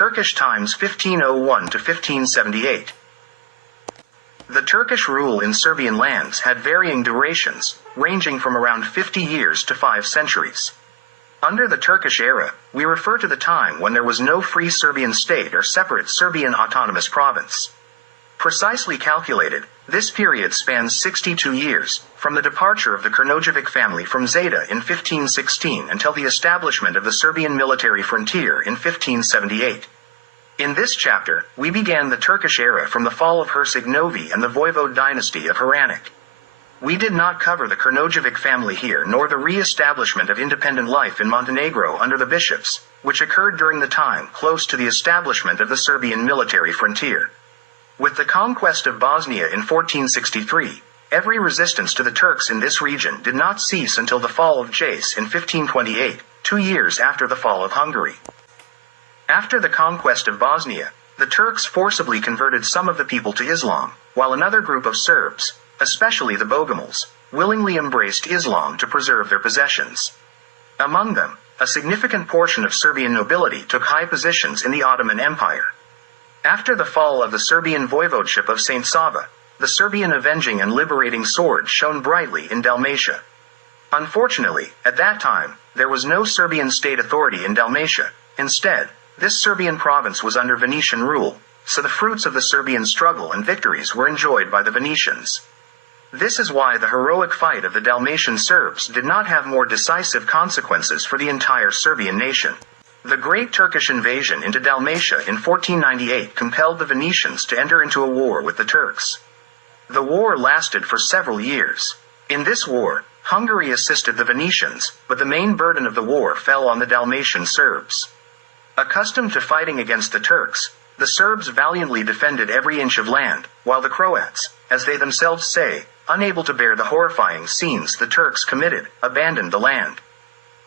Turkish times 1501 to 1578. The Turkish rule in Serbian lands had varying durations, ranging from around 50 years to 5 centuries. Under the Turkish era, we refer to the time when there was no free Serbian state or separate Serbian autonomous province. Precisely calculated, this period spans 62 years, from the departure of the Krnojevic family from Zeta in 1516 until the establishment of the Serbian military frontier in 1578. In this chapter, we began the Turkish era from the fall of Herceg Novi and the Voivode dynasty of Haranik. We did not cover the Krnojevic family here nor the re-establishment of independent life in Montenegro under the bishops, which occurred during the time close to the establishment of the Serbian military frontier. With the conquest of Bosnia in 1463, every resistance to the Turks in this region did not cease until the fall of Jace in 1528, 2 years after the fall of Hungary. After the conquest of Bosnia, the Turks forcibly converted some of the people to Islam, while another group of Serbs, especially the Bogomils, willingly embraced Islam to preserve their possessions. Among them, a significant portion of Serbian nobility took high positions in the Ottoman Empire. After the fall of the Serbian voivodeship of St. Sava, the Serbian avenging and liberating sword shone brightly in Dalmatia. Unfortunately, at that time, there was no Serbian state authority in Dalmatia. Instead, this Serbian province was under Venetian rule, so the fruits of the Serbian struggle and victories were enjoyed by the Venetians. This is why the heroic fight of the Dalmatian Serbs did not have more decisive consequences for the entire Serbian nation. The Great Turkish invasion into Dalmatia in 1498 compelled the Venetians to enter into a war with the Turks. The war lasted for several years. In this war, Hungary assisted the Venetians, but the main burden of the war fell on the Dalmatian Serbs. Accustomed to fighting against the Turks, the Serbs valiantly defended every inch of land, while the Croats, as they themselves say, unable to bear the horrifying scenes the Turks committed, abandoned the land.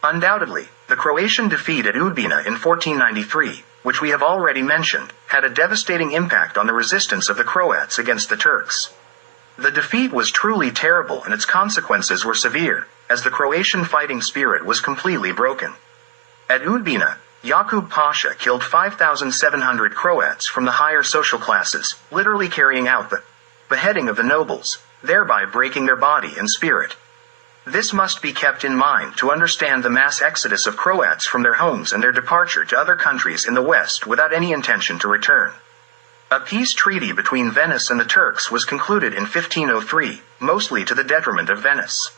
Undoubtedly, the Croatian defeat at Udbina in 1493, which we have already mentioned, had a devastating impact on the resistance of the Croats against the Turks. The defeat was truly terrible and its consequences were severe, as the Croatian fighting spirit was completely broken. At Udbina, Jakub Pasha killed 5,700 Croats from the higher social classes, literally carrying out the beheading of the nobles, thereby breaking their body and spirit. This must be kept in mind to understand the mass exodus of Croats from their homes and their departure to other countries in the West without any intention to return. A peace treaty between Venice and the Turks was concluded in 1503, mostly to the detriment of Venice.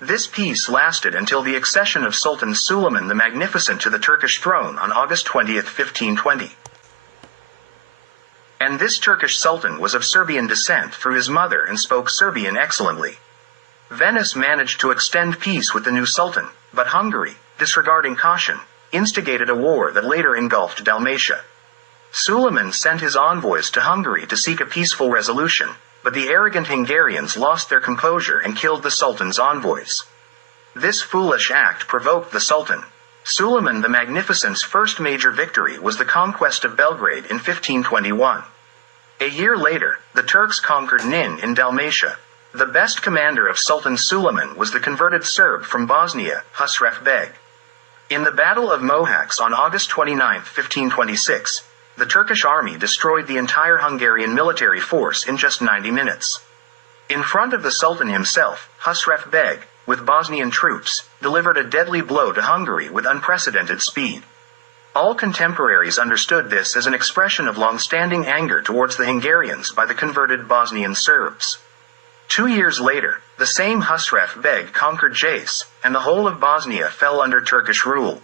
This peace lasted until the accession of Sultan Suleiman the Magnificent to the Turkish throne on August 20, 1520. And this Turkish Sultan was of Serbian descent through his mother and spoke Serbian excellently. Venice managed to extend peace with the new Sultan, but Hungary, disregarding caution, instigated a war that later engulfed Dalmatia. Suleiman sent his envoys to Hungary to seek a peaceful resolution, but the arrogant Hungarians lost their composure and killed the Sultan's envoys. This foolish act provoked the Sultan. Suleiman the Magnificent's first major victory was the conquest of Belgrade in 1521. A year later, the Turks conquered Nin in Dalmatia. The best commander of Sultan Suleiman was the converted Serb from Bosnia, Husrev Beg. In the Battle of Mohacs on August 29, 1526, the Turkish army destroyed the entire Hungarian military force in just 90 minutes. In front of the Sultan himself, Husrev Beg, with Bosnian troops, delivered a deadly blow to Hungary with unprecedented speed. All contemporaries understood this as an expression of long-standing anger towards the Hungarians by the converted Bosnian Serbs. 2 years later, the same Husrev Beg conquered Jace, and the whole of Bosnia fell under Turkish rule.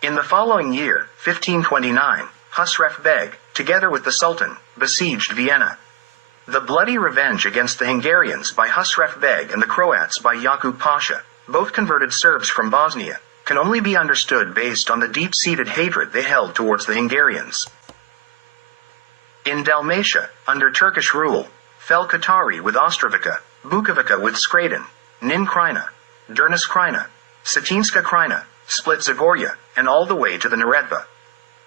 In the following year, 1529, Husrev Beg, together with the Sultan, besieged Vienna. The bloody revenge against the Hungarians by Husrev Beg and the Croats by Jakub Pasha, both converted Serbs from Bosnia, can only be understood based on the deep-seated hatred they held towards the Hungarians. In Dalmatia, under Turkish rule, fell Katari with Ostrovica, Bukovica with Skradin, Nin Krajina, Dernis Krajina, Cetinska Krajina, Split Zagorje, and all the way to the Neretva.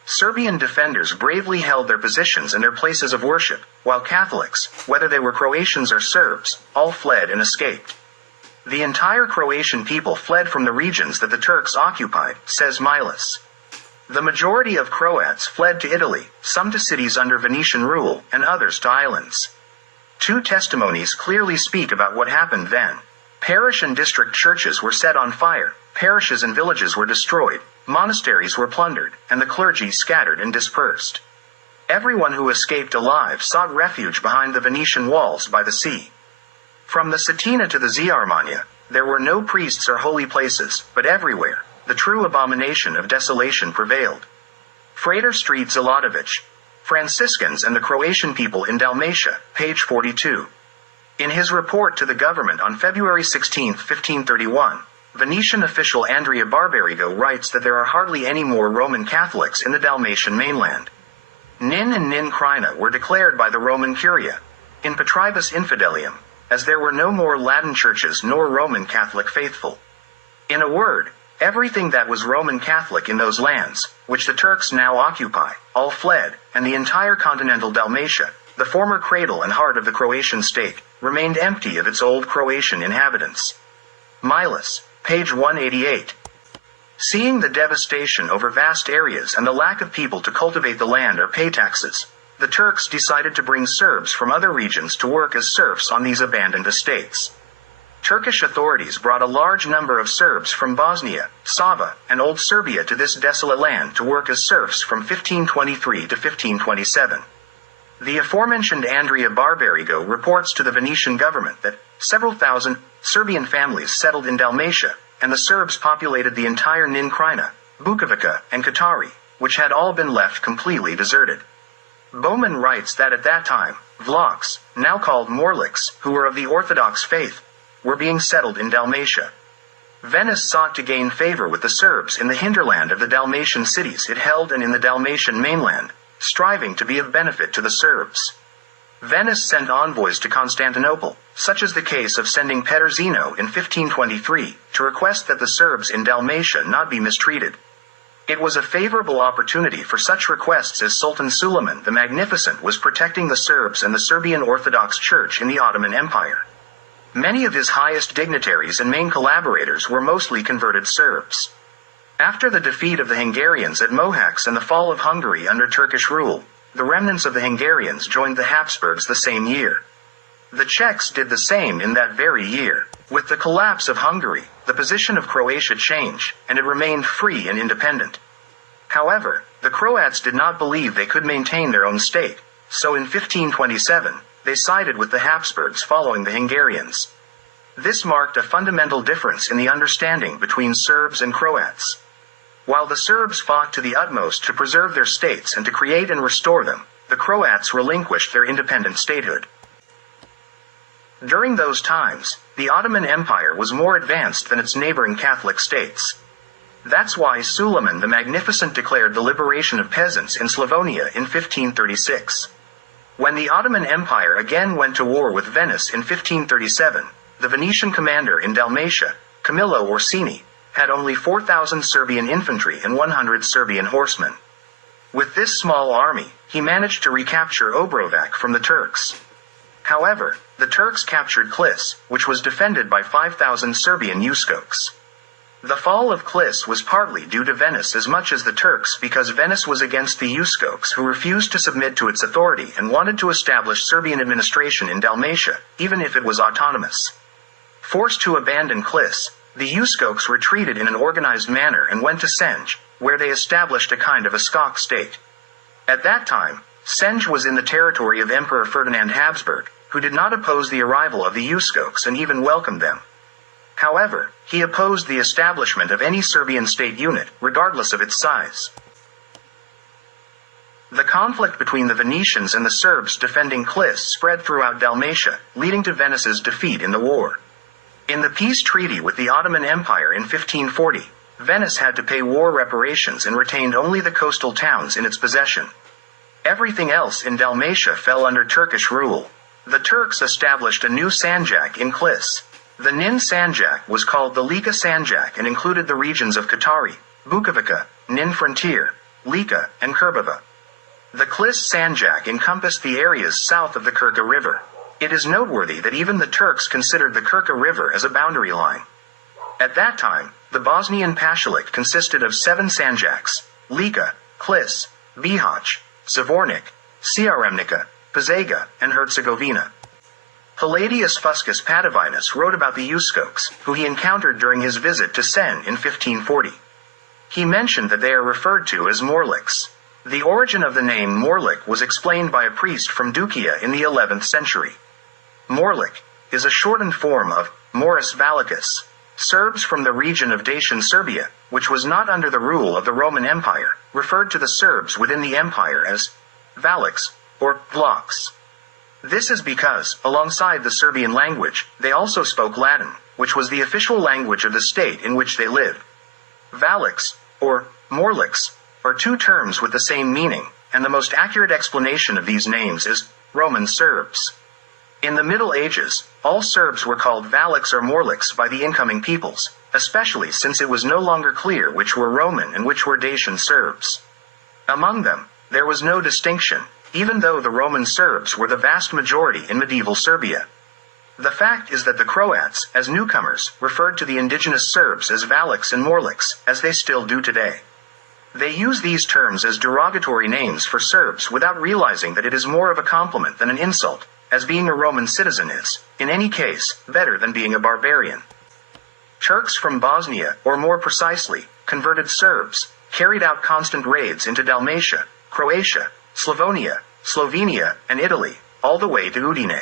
Serbian defenders bravely held their positions and their places of worship, while Catholics, whether they were Croatians or Serbs, all fled and escaped. The entire Croatian people fled from the regions that the Turks occupied, says Milas. The majority of Croats fled to Italy, some to cities under Venetian rule, and others to islands. Two testimonies clearly speak about what happened then. Parish and district churches were set on fire, parishes and villages were destroyed, monasteries were plundered, and the clergy scattered and dispersed. Everyone who escaped alive sought refuge behind the Venetian walls by the sea. From the Cetina to the Ziarmania, there were no priests or holy places, but everywhere, the true abomination of desolation prevailed. Frater Street Zlatovic, Franciscans and the Croatian people in Dalmatia, page 42. In his report to the government on February 16, 1531, Venetian official Andrea Barbarigo writes that there are hardly any more Roman Catholics in the Dalmatian mainland. Nin and Nin Crina were declared by the Roman Curia, in Patribus Infidelium, as there were no more Latin churches nor Roman Catholic faithful. In a word, everything that was Roman Catholic in those lands, which the Turks now occupy, all fled, and the entire continental Dalmatia, the former cradle and heart of the Croatian state, remained empty of its old Croatian inhabitants. Milas, page 188. Seeing the devastation over vast areas and the lack of people to cultivate the land or pay taxes, the Turks decided to bring Serbs from other regions to work as serfs on these abandoned estates. Turkish authorities brought a large number of Serbs from Bosnia, Sava, and Old Serbia to this desolate land to work as serfs from 1523 to 1527. The aforementioned Andrea Barbarigo reports to the Venetian government that several thousand Serbian families settled in Dalmatia, and the Serbs populated the entire Nin Crina, Bukovica, and Katari, which had all been left completely deserted. Bowman writes that at that time, Vlachs, now called Morliks, who were of the Orthodox faith, were being settled in Dalmatia. Venice sought to gain favor with the Serbs in the hinterland of the Dalmatian cities it held and in the Dalmatian mainland, striving to be of benefit to the Serbs. Venice sent envoys to Constantinople, such as the case of sending Peterzino in 1523, to request that the Serbs in Dalmatia not be mistreated. It was a favorable opportunity for such requests as Sultan Suleiman the Magnificent was protecting the Serbs and the Serbian Orthodox Church in the Ottoman Empire. Many of his highest dignitaries and main collaborators were mostly converted Serbs. After the defeat of the Hungarians at Mohacs and the fall of Hungary under Turkish rule, the remnants of the Hungarians joined the Habsburgs the same year. The Czechs did the same in that very year. With the collapse of Hungary, the position of Croatia changed, and it remained free and independent. However, the Croats did not believe they could maintain their own state, so in 1527, they sided with the Habsburgs following the Hungarians. This marked a fundamental difference in the understanding between Serbs and Croats. While the Serbs fought to the utmost to preserve their states and to create and restore them, the Croats relinquished their independent statehood. During those times, the Ottoman Empire was more advanced than its neighboring Catholic states. That's why Suleiman the Magnificent declared the liberation of peasants in Slavonia in 1536. When the Ottoman Empire again went to war with Venice in 1537, the Venetian commander in Dalmatia, Camillo Orsini, had only 4,000 Serbian infantry and 100 Serbian horsemen. With this small army, he managed to recapture Obrovac from the Turks. However, the Turks captured Klis, which was defended by 5,000 Serbian Uskoks. The fall of Klis was partly due to Venice as much as the Turks because Venice was against the Uskoks who refused to submit to its authority and wanted to establish Serbian administration in Dalmatia, even if it was autonomous. Forced to abandon Klis, the Uskoks retreated in an organized manner and went to Senj, where they established a kind of a Skok state. At that time, Senj was in the territory of Emperor Ferdinand Habsburg, who did not oppose the arrival of the Uskoks and even welcomed them. However, he opposed the establishment of any Serbian state unit, regardless of its size. The conflict between the Venetians and the Serbs defending Klis spread throughout Dalmatia, leading to Venice's defeat in the war. In the peace treaty with the Ottoman Empire in 1540, Venice had to pay war reparations and retained only the coastal towns in its possession. Everything else in Dalmatia fell under Turkish rule. The Turks established a new sanjak in Klis. The Nin Sanjak was called the Lika Sanjak and included the regions of Katari, Bukovica, Nin Frontier, Lika, and Kurbava. The Klis Sanjak encompassed the areas south of the Krka River. It is noteworthy that even the Turks considered the Krka River as a boundary line. At that time, the Bosnian Pachalik consisted of 7 sanjaks, Lika, Klis, Bihać, Zvornik, Sremnica, Požega, and Herzegovina. Palladius Fuscus Padavinus wrote about the Uskoks, who he encountered during his visit to Sen in 1540. He mentioned that they are referred to as Morliks. The origin of the name Morlik was explained by a priest from Dukia in the 11th century. Morlik is a shortened form of Moris Valicus. Serbs from the region of Dacian Serbia, which was not under the rule of the Roman Empire, referred to the Serbs within the empire as Valiks, or Vlachs. This is because, alongside the Serbian language, they also spoke Latin, which was the official language of the state in which they lived. Valiks, or Morliks, are two terms with the same meaning, and the most accurate explanation of these names is Roman Serbs. In the Middle Ages, all Serbs were called Valiks or Morliks by the incoming peoples, especially since it was no longer clear which were Roman and which were Dacian Serbs. Among them, there was no distinction, even though the Roman Serbs were the vast majority in medieval Serbia. The fact is that the Croats, as newcomers, referred to the indigenous Serbs as Valiks and Morliks, as they still do today. They use these terms as derogatory names for Serbs without realizing that it is more of a compliment than an insult, as being a Roman citizen is, in any case, better than being a barbarian. Turks from Bosnia, or more precisely, converted Serbs, carried out constant raids into Dalmatia, Croatia, Slavonia, Slovenia, and Italy, all the way to Udine.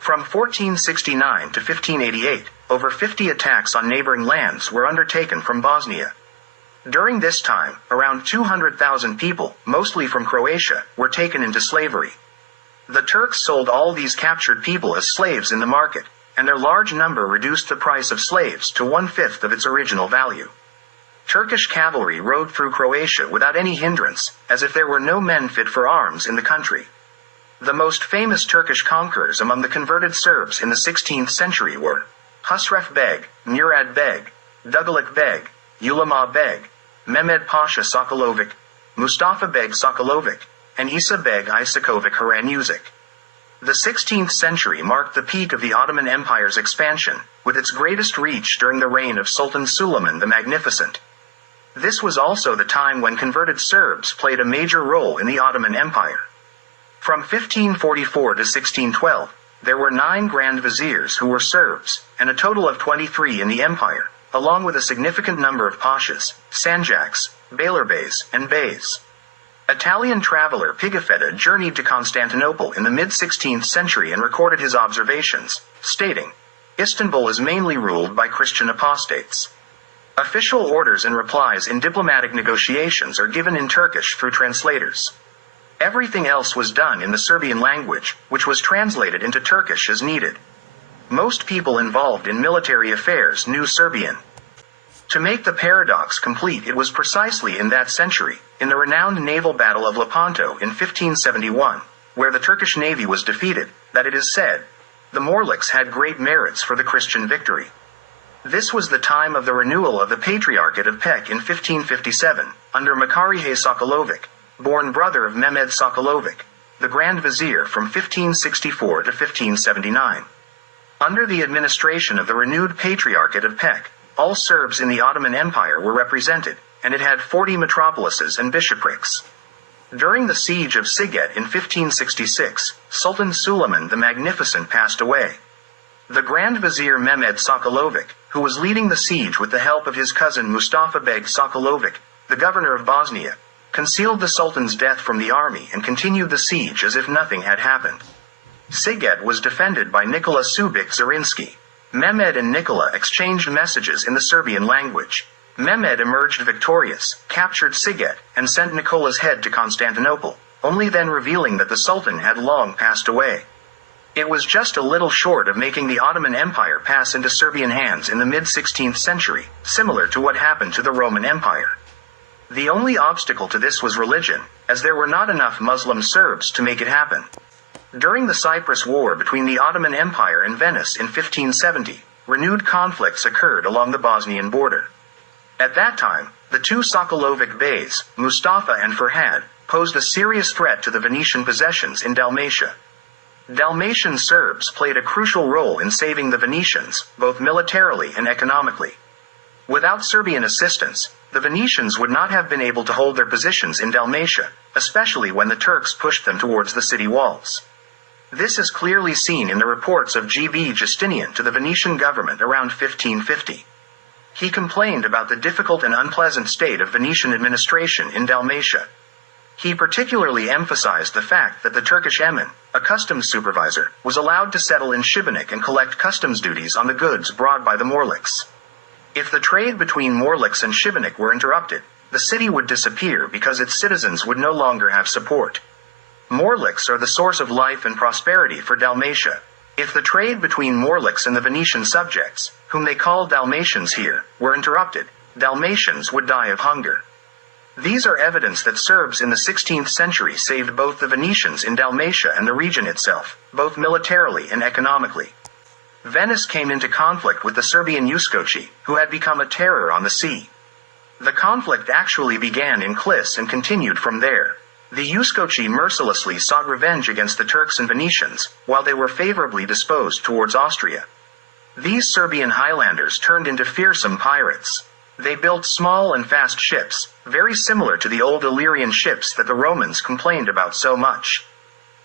From 1469 to 1588, over 50 attacks on neighboring lands were undertaken from Bosnia. During this time, around 200,000 people, mostly from Croatia, were taken into slavery. The Turks sold all these captured people as slaves in the market, and their large number reduced the price of slaves to 1/5 of its original value. Turkish cavalry rode through Croatia without any hindrance, as if there were no men fit for arms in the country. The most famous Turkish conquerors among the converted Serbs in the 16th century were Husref Beg, Murad Beg, Dugalik Beg, Ulema Beg, Mehmed Pasha Sokolovic, Mustafa Beg Sokolovic, and Isa Beg Isakovic Haranuzic. The 16th century marked the peak of the Ottoman Empire's expansion, with its greatest reach during the reign of Sultan Suleiman the Magnificent. This was also the time when converted Serbs played a major role in the Ottoman Empire. From 1544 to 1612, there were 9 Grand Viziers who were Serbs, and a total of 23 in the empire, along with a significant number of pashas, sanjaks, beylerbeys, and beys. Italian traveler Pigafetta journeyed to Constantinople in the mid-16th century and recorded his observations, stating, "Istanbul is mainly ruled by Christian apostates. Official orders and replies in diplomatic negotiations are given in Turkish through translators. Everything else was done in the Serbian language, which was translated into Turkish as needed. Most people involved in military affairs knew Serbian." To make the paradox complete, it was precisely in that century, in the renowned naval battle of Lepanto in 1571, where the Turkish navy was defeated, that it is said, the Morliks had great merits for the Christian victory. This was the time of the renewal of the Patriarchate of Pek in 1557, under Makarihe Sokolovic, born brother of Mehmed Sokolovic, the Grand Vizier from 1564 to 1579. Under the administration of the renewed Patriarchate of Pek, all Serbs in the Ottoman Empire were represented, and it had 40 metropolises and bishoprics. During the siege of Siget in 1566, Sultan Suleiman the Magnificent passed away. The Grand Vizier Mehmed Sokolovic, who was leading the siege with the help of his cousin Mustafa Beg Sokolovic, the governor of Bosnia, concealed the Sultan's death from the army and continued the siege as if nothing had happened. Siget was defended by Nikola Subic Zrinski. Mehmed and Nikola exchanged messages in the Serbian language. Mehmed emerged victorious, captured Siget, and sent Nikola's head to Constantinople, only then revealing that the Sultan had long passed away. It was just a little short of making the Ottoman Empire pass into Serbian hands in the mid-16th century, similar to what happened to the Roman Empire. The only obstacle to this was religion, as there were not enough Muslim Serbs to make it happen. During the Cyprus War between the Ottoman Empire and Venice in 1570, renewed conflicts occurred along the Bosnian border. At that time, the two Sokolovic beys, Mustafa and Ferhad, posed a serious threat to the Venetian possessions in Dalmatia. Dalmatian Serbs played a crucial role in saving the Venetians, both militarily and economically. Without Serbian assistance, the Venetians would not have been able to hold their positions in Dalmatia, especially when the Turks pushed them towards the city walls. This is clearly seen in the reports of G.B. Justinian to the Venetian government around 1550. He complained about the difficult and unpleasant state of Venetian administration in Dalmatia. He particularly emphasized the fact that the Turkish emin, a customs supervisor, was allowed to settle in Šibenik and collect customs duties on the goods brought by the Morliks. If the trade between Morliks and Šibenik were interrupted, the city would disappear because its citizens would no longer have support. Morliks are the source of life and prosperity for Dalmatia. If the trade between Morliks and the Venetian subjects, whom they call Dalmatians here, were interrupted, Dalmatians would die of hunger. These are evidence that Serbs in the 16th century saved both the Venetians in Dalmatia and the region itself, both militarily and economically. Venice came into conflict with the Serbian Uskoci, who had become a terror on the sea. The conflict actually began in Klis and continued from there. The Uskoci mercilessly sought revenge against the Turks and Venetians, while they were favorably disposed towards Austria. These Serbian Highlanders turned into fearsome pirates. They built small and fast ships, very similar to the old Illyrian ships that the Romans complained about so much.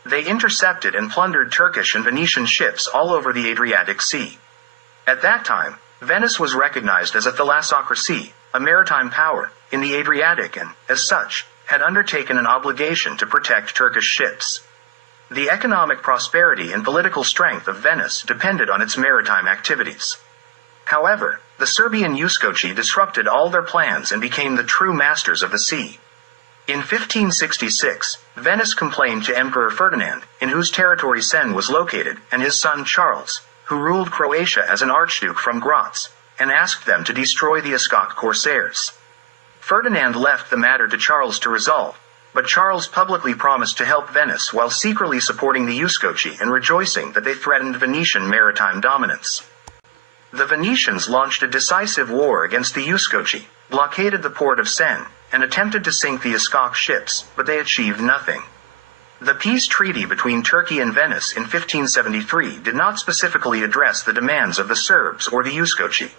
They intercepted and plundered Turkish and Venetian ships all over the Adriatic Sea. At that time, Venice was recognized as a thalassocracy, a maritime power, in the Adriatic and, as such, had undertaken an obligation to protect Turkish ships. The economic prosperity and political strength of Venice depended on its maritime activities. However, the Serbian Uskoci disrupted all their plans and became the true masters of the sea. In 1566, Venice complained to Emperor Ferdinand, in whose territory Sen was located, and his son Charles, who ruled Croatia as an archduke from Graz, and asked them to destroy the Uskok corsairs. Ferdinand left the matter to Charles to resolve, but Charles publicly promised to help Venice while secretly supporting the Uskoci and rejoicing that they threatened Venetian maritime dominance. The Venetians launched a decisive war against the Uskoci, blockaded the port of Sen, and attempted to sink the Uskok ships, but they achieved nothing. The peace treaty between Turkey and Venice in 1573 did not specifically address the demands of the Serbs or the Uskoci.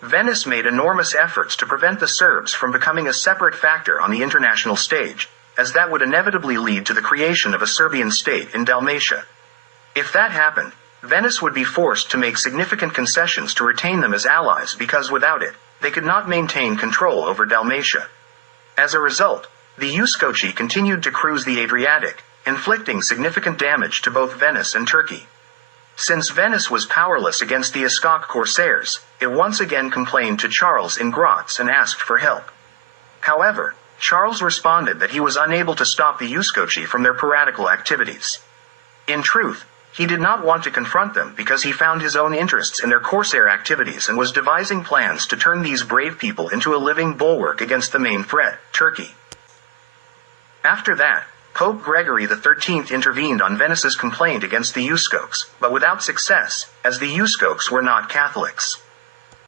Venice made enormous efforts to prevent the Serbs from becoming a separate factor on the international stage, as that would inevitably lead to the creation of a Serbian state in Dalmatia. If that happened, Venice would be forced to make significant concessions to retain them as allies because without it, they could not maintain control over Dalmatia. As a result, the Uskoci continued to cruise the Adriatic, inflicting significant damage to both Venice and Turkey. Since Venice was powerless against the Uskok corsairs, it once again complained to Charles in Graz and asked for help. However, Charles responded that he was unable to stop the Uskoci from their piratical activities. In truth, he did not want to confront them because he found his own interests in their corsair activities and was devising plans to turn these brave people into a living bulwark against the main threat, Turkey. After that, Pope Gregory XIII intervened on Venice's complaint against the Uskoks, but without success, as the Uskoks were not Catholics.